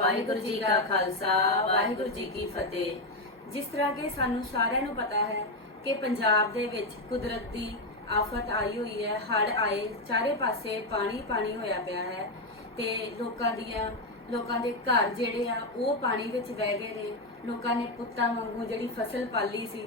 ਵਾਹਿਗੁਰੂ ਜੀ ਕਾ ਖਾਲਸਾ, ਵਾਹਿਗੁਰੂ ਜੀ ਕੀ ਫਤਿਹ। ਜਿਸ ਤਰ੍ਹਾਂ ਕਿ ਸਾਨੂੰ ਸਾਰਿਆਂ ਨੂੰ ਪਤਾ ਹੈ ਕਿ ਪੰਜਾਬ ਦੇ ਵਿੱਚ ਕੁਦਰਤ ਦੀ ਆਫਤ ਆਈ ਹੋਈ ਹੈ ਹੜ ਆਏ, ਚਾਰੇ ਪਾਸੇ ਪਾਣੀ ਪਾਣੀ ਹੋਇਆ ਪਿਆ ਹੈ ਤੇ ਲੋਕਾਂ ਦੀਆਂ, ਲੋਕਾਂ ਦੇ ਘਰ ਜਿਹੜੇ ਆ, ਉਹ ਪਾਣੀ ਵਿੱਚ ਵਹਿ ਗਏ ਨੇ। ਲੋਕਾਂ ਨੇ ਪੁੱਤਾਂ ਵਾਂਗੂ ਜਿਹੜੀ ਫਸਲ ਪਾਲੀ ਸੀ,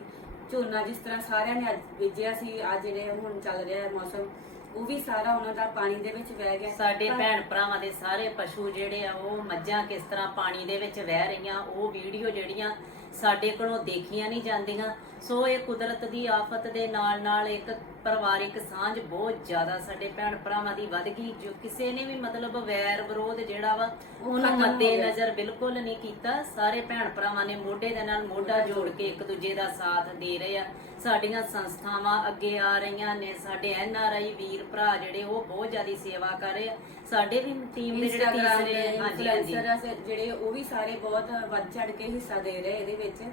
ਝੋਨਾ ਜਿਸ ਤਰ੍ਹਾਂ ਸਾਰਿਆਂ ਨੇ ਅੱਜ ਬੀਜਿਆ ਸੀ, ਅੱਜ ਜਿਹੜੇ ਹੁਣ ਚੱਲ ਰਿਹਾ ਹੈ ਮੌਸਮ ਉਹ ਵੀ ਸਾਰਾ ਉਹਨਾਂ ਦਾ ਪਾਣੀ ਦੇ ਵਿੱਚ ਵਹਿ ਗਿਆ। ਸਾਡੇ ਪਰ- ਭੈਣ ਭਰਾਵਾਂ ਦੇ ਸਾਰੇ ਪਸ਼ੂ ਜਿਹੜੇ ਆ ਉਹ ਮੱਝਾਂ ਕਿਸ ਤਰ੍ਹਾਂ ਪਾਣੀ ਦੇ ਵਿੱਚ ਵਹਿ ਰਹੀਆਂ ਉਹ ਵੀਡੀਓ ਜਿਹੜੀਆਂ ਸਾਡੇ ਕੋਲੋਂ ਦੇਖੀਆਂ ਨਹੀਂ ਜਾਂਦੀਆਂ। ਸੋ ਇਹ ਕੁਦਰਤ ਦੀ ਆਫਤ ਦੇ ਨਾਲ ਨਾਲ ਇੱਕ ਪਰਿਵਾਰਿਕ ਸਾਂਝ ਬਹੁਤ ਜ਼ਿਆਦਾ ਸਾਡੇ ਭੈਣ ਭਰਾਵਾਂ ਦੀ ਵੱਧ ਗਈ ਜੋ ਕਿਸੇ ਨੇ ਵੀ ਮਤਲਬ ਵੈਰ ਵਿਰੋਧ ਜਿਹੜਾ ਵਾ ਉਹ ਉਹਨੂੰ ਮੱਦੇ। ਨਜ਼ਰ ਬਿਲਕੁਲ ਨਹੀਂ ਕੀਤਾ। ਸਾਰੇ ਭੈਣ ਭਰਾਵਾਂ ਨੇ ਮੋਢੇ ਦੇ ਨਾਲ ਮੋਢਾ ਜੋੜ ਕੇ ਇੱਕ ਦੂਜੇ ਦਾ ਸਾਥ ਦੇ ਰਹੇ ਆ। ਸਾਡੀਆਂ ਸੰਸਥਾਵਾਂ ਅੱਗੇ ਆ ਰਹੀਆਂ ਨੇ ਸਾਡੇ ਐਨ ਆਰ ਆਈ ਵੀਰ ਭਰਾ ਜਿਹੜੇ ਉਹ ਬਹੁਤ ਜ਼ਿਆਦਾ ਸੇਵਾ ਕਰ ਰਹੇ ਆ। ਸਾਡੇ ਵੀ ਟੀਮ ਦੇ ਜਿਹੜੇ ਤੀਸਰੇ ਇਨਫਲੂਐਂਸਰ ਜਿਹੜੇ ਉਹ ਵੀ ਸਾਰੇ ਬਹੁਤ ਵੱਧ ਚੜ ਕੇ ਹਿੱਸਾ ਦੇ ਰਹੇ ਇਹਦੇ ਵਿੱਚ।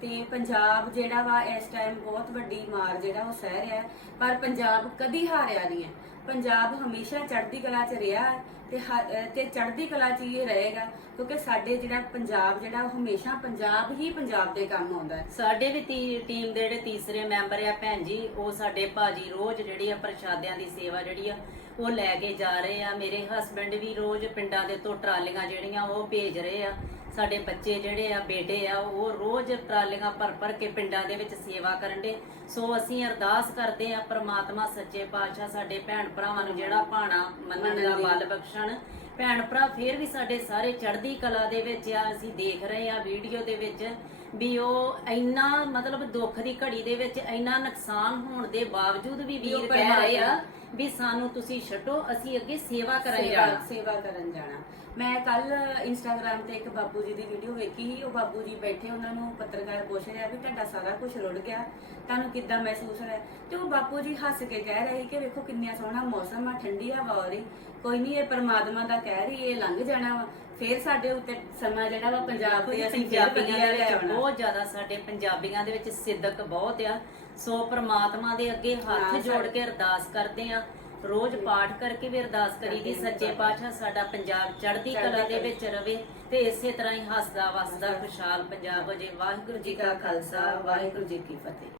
ਤੇ ਪੰਜਾਬ ਜਿਹੜਾ ਵਾ ਇਸ ਟਾਈਮ ਬਹੁਤ ਵੱਡੀ ਮਾਰ ਜਿਹੜਾ ਉਹ ਸਹਿ ਰਿਹਾ ਹੈ, ਪਰ ਪੰਜਾਬ ਕਦੀ ਹਾਰਿਆ ਨਹੀਂ ਹੈ। ਪੰਜਾਬ ਹਮੇਸ਼ਾ ਚੜ੍ਹਦੀ ਕਲਾ 'ਚ ਰਿਹਾ ਹੈ ਤੇ ਹ- ਤੇ ਚੜ੍ਹਦੀ ਕਲਾ 'ਚ ਹੀ ਇਹ ਰਹੇਗਾ, ਕਿਉਂਕਿ ਸਾਡੇ ਜਿਹੜਾ ਪੰਜਾਬ ਜਿਹੜਾ ਉਹ ਹਮੇਸ਼ਾ ਪੰਜਾਬ ਹੀ ਪੰਜਾਬ ਦੇ ਕੰਮ ਆਉਂਦਾ ਹੈ। ਸਾਡੇ ਵੀ ਟੀਮ ਦੇ ਜਿਹੜੇ ਤੀਸਰੇ ਮੈਂਬਰ ਆ ਭੈਣ ਜੀ, ਉਹ ਸਾਡੇ ਭਾਜੀ ਰੋਜ਼ ਜਿਹੜੀ ਆ ਪ੍ਰਸ਼ਾਦਿਆਂ ਦੀ ਸੇਵਾ ਜਿਹੜੀ ਆ, ਉਹ ਲੈ ਕੇ ਜਾ ਰਹੇ ਆ। ਮੇਰੇ ਹਸਬੰਡ ਵੀ ਰੋਜ਼ ਪਿੰਡਾਂ ਦੇ ਤੋਂ ਟਰਾਲੀਆਂ ਜਿਹੜੀਆਂ ਉਹ ਭੇਜ ਰਹੇ ਆ। ਸਾਡੇ ਬੱਚੇ ਜਿਹੜੇ ਆ ਬੇਟੇ ਆ ਉਹ ਰੋਜ਼ ਟਰਾਲੀਆਂ ਭਰ ਭਰ ਕੇ ਪਿੰਡਾਂ ਦੇ ਵਿੱਚ ਸੇਵਾ ਕਰਨ ਦੇ। ਸੋ ਅਸੀਂ ਅਰਦਾਸ ਕਰਦੇ ਆ ਪ੍ਰਮਾਤਮਾ ਸੱਚੇ ਪਾਤਸ਼ਾਹ ਸਾਡੇ ਭੈਣ ਭਰਾਵਾਂ ਨੂੰ ਜਿਹੜਾ ਭਾਣਾ ਮੰਨਣ ਦਾ ਬਲ ਬਖਸ਼ਣ। ਭੈਣ ਭਰਾ ਫੇਰ ਵੀ ਸਾਡੇ ਸਾਰੇ ਚੜ੍ਹਦੀ ਕਲਾ ਦੇ ਵਿੱਚ ਆ ਅਸੀਂ ਦੇਖ ਰਹੇ ਆ ਵੀਡੀਓ ਦੇ ਵਿੱਚ ਵੀ ਉਹ ਇੰਨਾ ਮਤਲਬ ਦੁੱਖ ਦੀ ਘੜੀ ਦੇ ਵਿੱਚ ਇੰਨਾ ਨੁਕਸਾਨ ਹੋਣ ਦੇ ਬਾਵਜੂਦ ਵੀ ਵੀਰ ਕਹਿ ਰਹੇ ਆ ਵੀ ਸਾਨੂੰ ਤੁਸੀਂ ਛੱਡੋ ਅਸੀਂ ਅੱਗੇ ਸੇਵਾ ਕਰਨ ਜਾਣਾ। ਸੇਵਾ ਕਰਨ ਜਾਣਾ। ਮੈਂ ਕੱਲ ਇੰਸਟਾਗ੍ਰam ਤੇ ਇੱਕ ਬਾਪੂ ਜੀ ਦੀ ਵੀਡੀਓ ਵੇਖੀ ਸੀ ਉਹ ਬਾਪੂ ਜੀ ਬੈਠੇ ਉਹਨਾਂ ਨੂੰ ਪੱਤਰਕਾਰ ਪੁੱਛ ਰਿਹਾ ਵੀ ਤੁਹਾਡਾ ਸਾਰਾ ਕੁਝ ਰੁੜ ਗਿਆ ਤੁਹਾਨੂੰ ਕਿੱਦਾਂ ਮਹਿਸੂਸ ਹੋਇਆ? ਤੇ ਉਹ ਬਾਪੂ ਜੀ ਹੱਸ ਕੇ ਕਹਿ ਰਹੇ ਸੀ ਕਿ ਵੇਖੋ ਕਿੰਨਾ ਸੋਹਣਾ ਮੌਸਮ ਆ ਠੰਡੀ ਹਵਾ ਹੋ ਰਹੀ ਕੋਈ ਨਹੀਂ ਇਹ ਪਰਮਾਤਮਾ ਦਾ ਕਹਿ ਰਹੀ ਇਹ ਲੰਘ ਜਾਣਾ ਵਾ। ਫੇਰ ਸਾਡੇ ਉੱਤੇ ਸਮਾਂ ਜਿਹੜਾ ਵਾ ਪੰਜਾਬ ਤੇ ਅਸੀਂ ਪੰਜਾਬੀਆਂ ਦੇ ਵਿੱਚ ਬਹੁਤ ਜ਼ਿਆਦਾ ਸਾਡੇ ਪੰਜਾਬੀਆਂ ਦੇ ਵਿੱਚ ਸਿੱਦਕ ਬਹੁਤ ਆ। ਸੋ ਪ੍ਰਮਾਤਮਾ ਦੇ ਅੱਗੇ ਹੱਥ ਜੋੜ ਕੇ ਅਰਦਾਸ ਕਰਦੇ ਆ। ਰੋਜ਼ ਪਾਠ ਕਰਕੇ ਵੀ ਅਰਦਾਸ ਕਰੀਦੀ ਕਰਦੇ ਸੱਚੇ। ਪਾਤਸ਼ਾਹ ਸਾਡਾ ਪੰਜਾਬ ਚੜ੍ਹਦੀ ਕਲਾ ਦੇ। ਵਿੱਚ ਰਵੇ ਤੇ ਇਸੇ ਤਰ੍ਹਾਂ ਹੀ ਹੱਸਦਾ ਵਸਦਾ ਖੁਸ਼ਹਾਲ ਪੰਜਾਬ ਹੋ ਜੇ ਵਾਹਿਗੁਰੂ ਜੀ ਕਾ ਖਾਲਸਾ ਵਾਹਿਗੁਰੂ ਜੀ ਕੀ ਫਤਿਹ